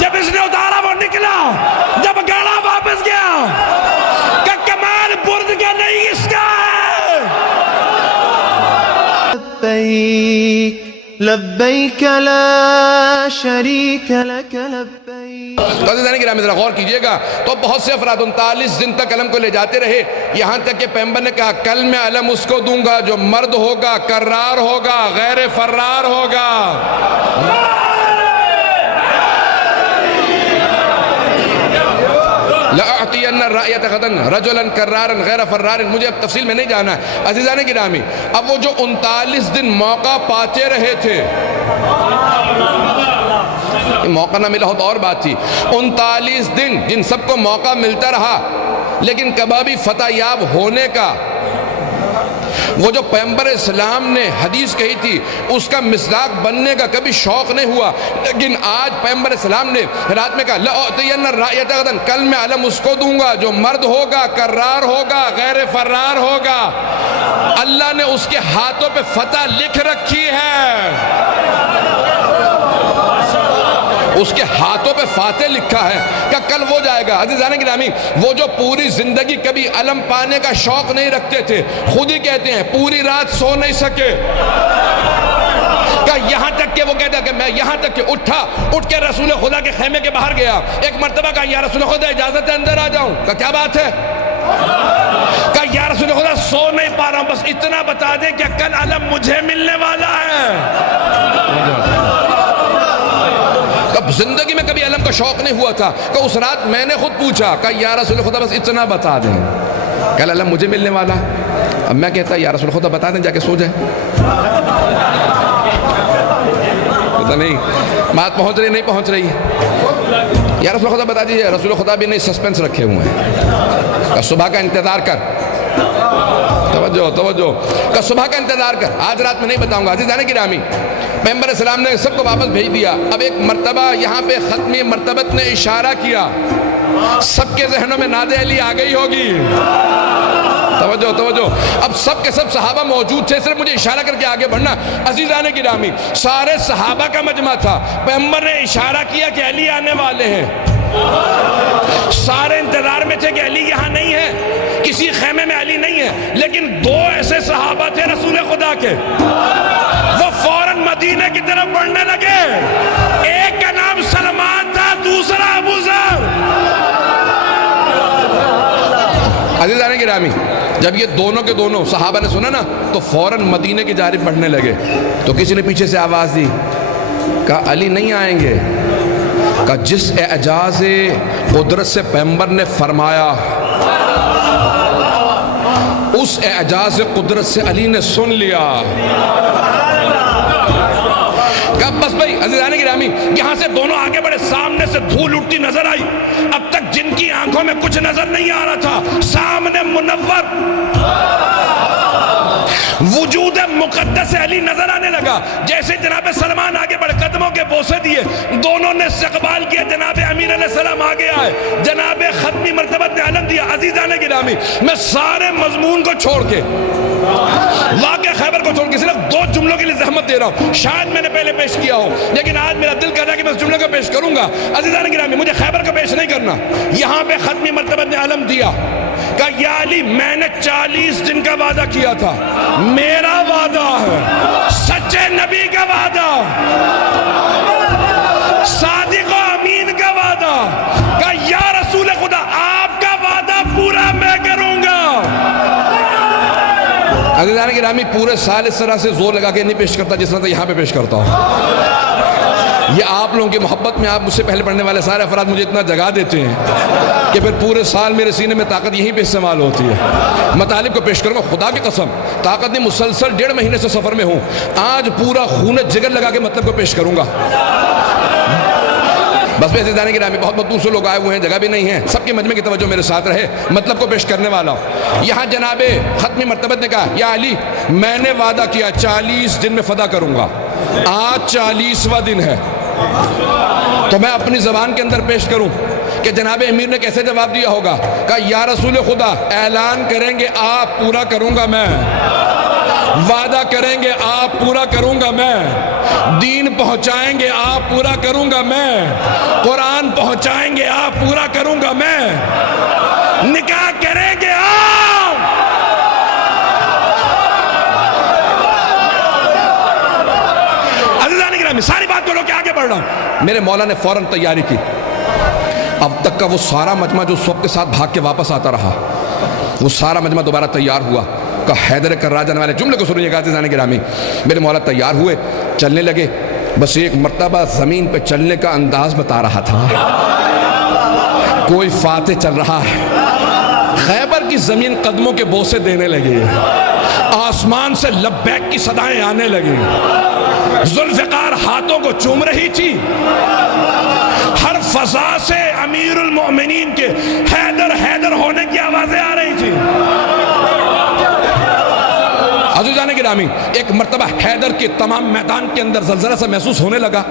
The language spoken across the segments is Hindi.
जब इसने उतारा वो निकला, जब गाड़ा वापस गया का कमाल बुर्द का नहीं इसका है। लब्बैक लब्बैक ला शरीक लक लब्बैक। तो गिरामी जरा गौर कीजिएगा, तो बहुत से अफराद 39 दिन तक अलम को ले जाते रहे, यहाँ तक कि पैगंबर ने कहा कल मैं अलम उसको दूंगा जो मर्द होगा, कर्रार होगा, गैर फर्रार होगा। मुझे अब तफसील में नहीं जाना है अज़ीज़ान गिरामी। अब वो जो 39 दिन मौका पाते रहे थे, मौका ना मिला हो तो और बात थी, 39 दिन जिन सबको मौका मिलता रहा, लेकिन कभी फतह याब होने का वो जो पैगंबर इस्लाम ने हदीस कही थी उसका मिसदाक बनने का कभी शौक नहीं हुआ। लेकिन आज पैगंबर इस्लाम ने रात में कहा कल मैं अलम उसको दूंगा जो मर्द होगा, कर्रार होगा, गैर फर्रार होगा। अल्लाह ने उसके हाथों पे फतह लिख रखी है, उसके हाथों पे फाते लिखा है कि कल वो जाएगा। अज़ीज़ान गिरामी, वो जो पूरी जिंदगी कभी अलम पाने का शौक नहीं रखते थे, खुद ही कहते हैं पूरी रात सो नहीं सके, यहाँ तक कि वो कहता कि मैं यहाँ तक कि उठ के रसूल खुदा के खेमे के बाहर गया। एक मरतबा कहा या रसूल खुदा इजाजत है अंदर आ जाऊं? का क्या बात है? कहा या रसूल खुदा सो नहीं पा रहा हूं, बस इतना बता दें कि कल अलम मुझे मिलने वाला है। जिंदगी में कभी अलम का शौक नहीं हुआ था। कि उस रात मैंने खुद पूछा कि या रसूल खुदा बस इतना बता दें कल अलम मुझे मिलने वाला। अब मैं कहता या रसूल खुदा बता दें, जाके सो जाए। पता नहीं बात पहुंच रही नहीं पहुंच रही। या रसूल खुदा बता दीजिए। रसूल खुदा भी नहीं सस्पेंस रखे हुए हैं, सुबह का इंतजार कर, तवज्जो का सुबह का इंतजार कर, आज रात में नहीं बताऊंगा। अज़ीज़ान गिरामी, पैगंबर इस्लाम ने सबको वापस भेज दिया। अब एक मर्तबा यहाँ पे खत्मी मर्तबत ने इशारा किया, सबके जहनों में नादे अली आ गई होगी। तवज्जो अब सब के सब सहाबा मौजूद थे, सिर्फ मुझे इशारा करके आगे बढ़ना। अज़ीज़ान गिरामी, सारे सहाबा का मजमा था, पैगंबर ने इशारा किया कि अली आने वाले हैं। सारे इंतजार में थे कि अली यहाँ नहीं है, किसी खेमे में अली नहीं है। लेकिन दो ऐसे सहाबा थे रसूल खुदा के, वो फौरन मदीने की तरफ बढ़ने लगे। एक का नाम सलमान था, दूसरा अबू ज़र। अज़ीज़ान गिरामी, जब ये दोनों के दोनों सहाबा ने सुना ना तो फौरन मदीने की जानिब बढ़ने लगे। तो किसी ने पीछे से आवाज़ दी, कहा अली नहीं आएंगे। कहा जिस एजाज़ कुदरत से पैगंबर ने फरमाया उस एजाज़ कुदरत से अली ने सुन लिया। कब बस भाई अज़ीज़ान गिरामी, यहाँ से दोनों आगे बढ़े, सामने से धूल उठती नजर आई। अब तक जिनकी आंखों में कुछ नजर नहीं आ रहा था, सामने मुनव्वर वजूद मुक़द्दस अली नजर आने लगा। जैसे जनाब सलमान आगे बढ़े, कदमों के बोसे दिए, दोनों ने इस्तक़बाल किया। जनाब अमीर अलैहिस्सलाम आगे आए, जनाब खत्मी मर्तबत ने आलम दिया। अज़ीज़ान गिरामी, मैं सारे मजमून को छोड़ के, वाक़या खैबर को छोड़ के सिर्फ दो जुमलों के लिए जहमत दे रहा हूँ। शायद मैंने पहले पेश किया हो, लेकिन आज मेरा दिल कर रहा है कि मैं इस जुमले को पेश करूंगा। अज़ीज़ान गिरामी, मुझे खैबर को पेश नहीं करना। यहाँ पे खत्मी मर्तबत ने आलम दिया, कहा या अली मैंने 40 दिन का वादा किया था, मेरा वादा है, सच्चे नबी का वादा, सादिक व अमीन का वादा। कहा या रसूल खुदा आपका वादा पूरा मैं करूंगा। अज़ीज़ान गिरामी, पूरे साल इस तरह से जोर लगा के नहीं पेश करता जिस तरह से यहाँ पे पेश करता हूँ। ये आप लोगों की मोहब्बत में आप मुझसे पहले पढ़ने वाले सारे अफराद मुझे इतना जगा देते हैं कि फिर पूरे साल मेरे सीने में ताकत यहीं पे इस्तेमाल होती है। मतालिब को पेश करूँगा, खुदा की कसम ताकत नहीं, मुसलसल 1.5 महीने से सफ़र में हूँ। आज पूरा खून जिगर लगा के मतलब को पेश करूँगा। बस वैसे जाने के नाम में बहुत दूर से लोग आए हुए हैं, जगह भी नहीं है, सबके मजमे की तवज्जो मेरे साथ रहे, मतलब को पेश करने वाला। यहाँ जनाबे खत्मी मर्तबत ने कहा या अली मैंने वादा किया 40 दिन में फदा करूँगा, आज 40वां दिन है, तो मैं अपनी ज़बान के अंदर पेश करूँ कि जनाब अमीर ने कैसे जवाब दिया होगा। कहा या रसूल खुदा ऐलान करेंगे आप, पूरा करूँगा मैं। वादा करेंगे आप, पूरा करूंगा मैं। दीन पहुंचाएंगे आप, पूरा करूंगा मैं। कुरान पहुंचाएंगे आप, पूरा करूंगा मैं। निकाह करेंगे आप, अज़ीज़ान गिरामी, सारी बात बोलो कि आगे बढ़ रहा हूं। मेरे मौला ने फौरन तैयारी की। अब तक का वो सारा मजमा जो सब के साथ भाग के वापस आता रहा, वो सारा मजमा दोबारा तैयार हुआ। का हैदर कर्रार जाने वाले जुमले को सुनिएगा अज़ीज़ान गिरामी। मेरे मौला तैयार हुए, चलने लगे। बस एक मर्तबा ज़मीन पे चलने का अंदाज बता रहा था। कोई फाते चल रहा है, खैबर की ज़मीन कदमों के बोसे देने लगी, आसमान से लब्बैक की सदाएं आने लगी, जुल्फ़िकार हाथों को चूम रही थी। हर फजा से अमीरुल मोमिनीन के हैदर हैदर होने की आवाजें आ रही थी। अज़ीज़ान गिरामी, एक मर्तबा हैदर के तमाम मैदान के अंदर ज़लज़ला सा महसूस होने लगा।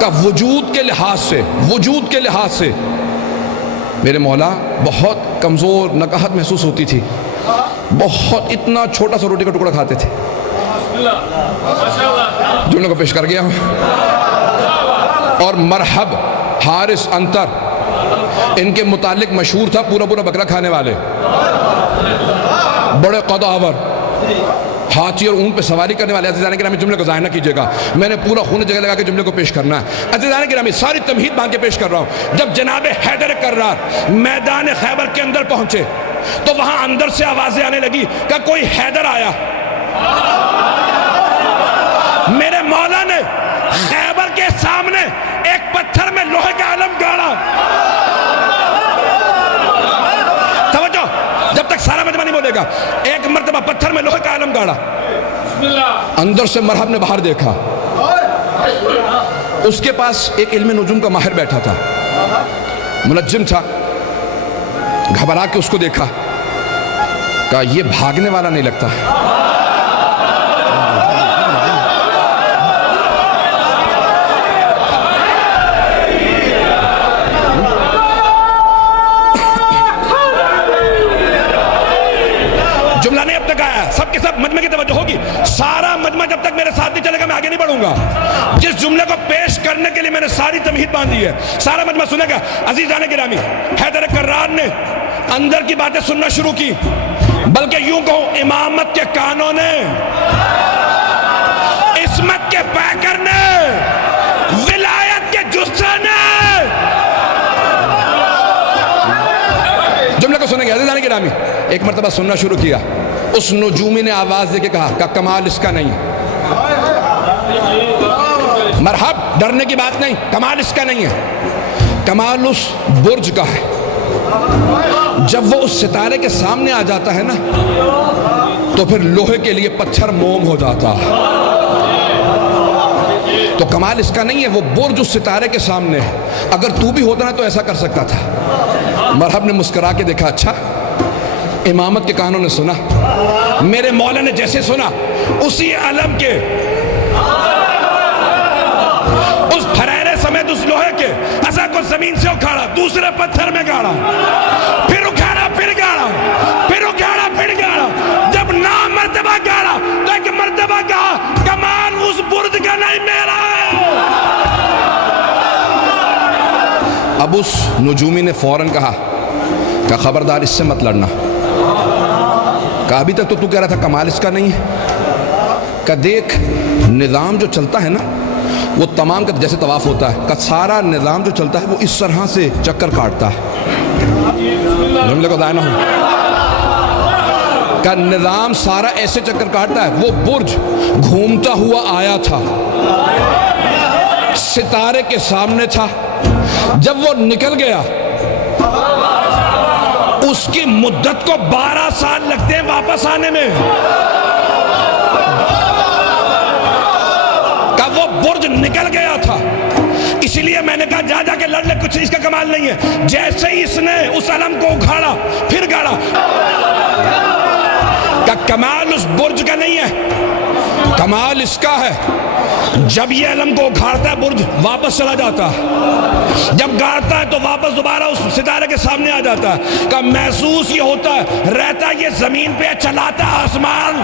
का वजूद के लिहाज से मेरे मौला बहुत कमज़ोर नकाहत महसूस होती थी। बहुत इतना छोटा सा रोटी का टुकड़ा खाते थे। जुमलों को पेश कर गया हूँ। और मरहब हारिस अंतर इनके मुतालिक मशहूर था, पूरा पूरा बकरा खाने वाले, बड़े कदावर, हाथी और ऊंट पे सवारी करने वाले। अज़ीज़ान गिरामी, जुमले को ज़ाहिर ना कीजिएगा, मैंने पूरा खून जगह लगा के जुमले को पेश करना है। अज़ीज़ान गिरामी, सारी तमहीद बांध के पेश कर रहा हूँ। जब जनाब हैदर कर्रार मैदान खैबर के अंदर पहुंचे तो वहां अंदर से आवाजें आने लगी कि कोई हैदर आया। मेरे मौला ने खैबर के सामने एक पत्थर में लोहे का आलम गाड़ा। समझो, जब तक सारा मजमा नहीं बोलेगा, एक मर्तबा पत्थर में लोहे का आलम गाड़ा। अंदर से मरहब ने बाहर देखा। उसके पास एक इल्म नुजूम का माहिर बैठा था, मुनज्जिम था। घबरा के उसको देखा, कहा ये भागने वाला नहीं लगता। जुमला नहीं अब तक आया, सबके सब मजमे की तवज्जो होगी। सारा मजमा जब तक मेरे साथ नहीं चलेगा मैं आगे नहीं बढ़ूंगा। जिस जुमले को पेश करने के लिए मैंने सारी तमहीद बांधी है, सारा मजमा सुनेगा। अज़ीज़ान गिरामी, हैदर कर्रार ने अंदर की बातें सुनना शुरू की, बल्कि यूं कहूं इमामत के कानों ने, इस्मत के पैकर ने, विलायत के जुस्से ने। जुमले को सुनेंगे अज़ीज़ान गिरामी। एक मर्तबा सुनना शुरू किया। उस नुजूमी ने आवाज देके कहा का कमाल इसका नहीं है। मरहब, डरने की बात नहीं, कमाल इसका नहीं है, कमाल उस बुर्ज का है। जब वो उस सितारे के सामने आ जाता है ना, तो फिर लोहे के लिए पत्थर मोम हो जाता है। तो कमाल इसका नहीं है, वो बुर्ज उस सितारे के सामने है। अगर तू भी होता ना तो ऐसा कर सकता था। मरहब ने मुस्कुरा के देखा, अच्छा। इमामत के कानों ने सुना। मेरे मौला ने जैसे सुना, उसी आलम के उस फरेरे समेत उस लोहे के असा को जमीन से उखाड़ा, दूसरे पत्थर में गाड़ा, फिर उखाड़ा, फिर गाड़ा, फिर उखाड़ा, फिर गाड़ा। जब ना मर्तबा गाड़ा तो एक मर्तबा कहा कमाल उस बुर्ज का नहीं मेरा है। अब उस नुजूमी ने फौरन कहा का खबरदार इससे मत लड़ना। का अभी तक तो तू कह रहा था कमाल इसका नहीं है। का देख निज़ाम जो चलता है ना, वो तमाम का जैसे तवाफ होता है, का सारा निज़ाम जो चलता है वो इस तरह से चक्कर काटता है। जुमले को दायना हो, का निज़ाम सारा ऐसे चक्कर काटता है। वो बुर्ज घूमता हुआ आया था, सितारे के सामने था। जब वो निकल गया, उसकी मुद्दत को 12 साल लगते हैं वापस आने में। कब वो बुर्ज निकल गया था, इसलिए मैंने कहा जा जाके लड़ ले, कुछ इसका कमाल नहीं है। जैसे ही इसने उस अलम को उखाड़ा, फिर गाड़ा, का कमाल उस बुर्ज का नहीं है, कमाल इसका है, जब ये अलम को उखाड़ता है बुर्ज वापस चला जाता है, जब गाड़ता है तो वापस दोबारा उस सितारे के सामने आ जाता है। का महसूस ये होता है, रहता ये जमीन पे, चलाता आसमान।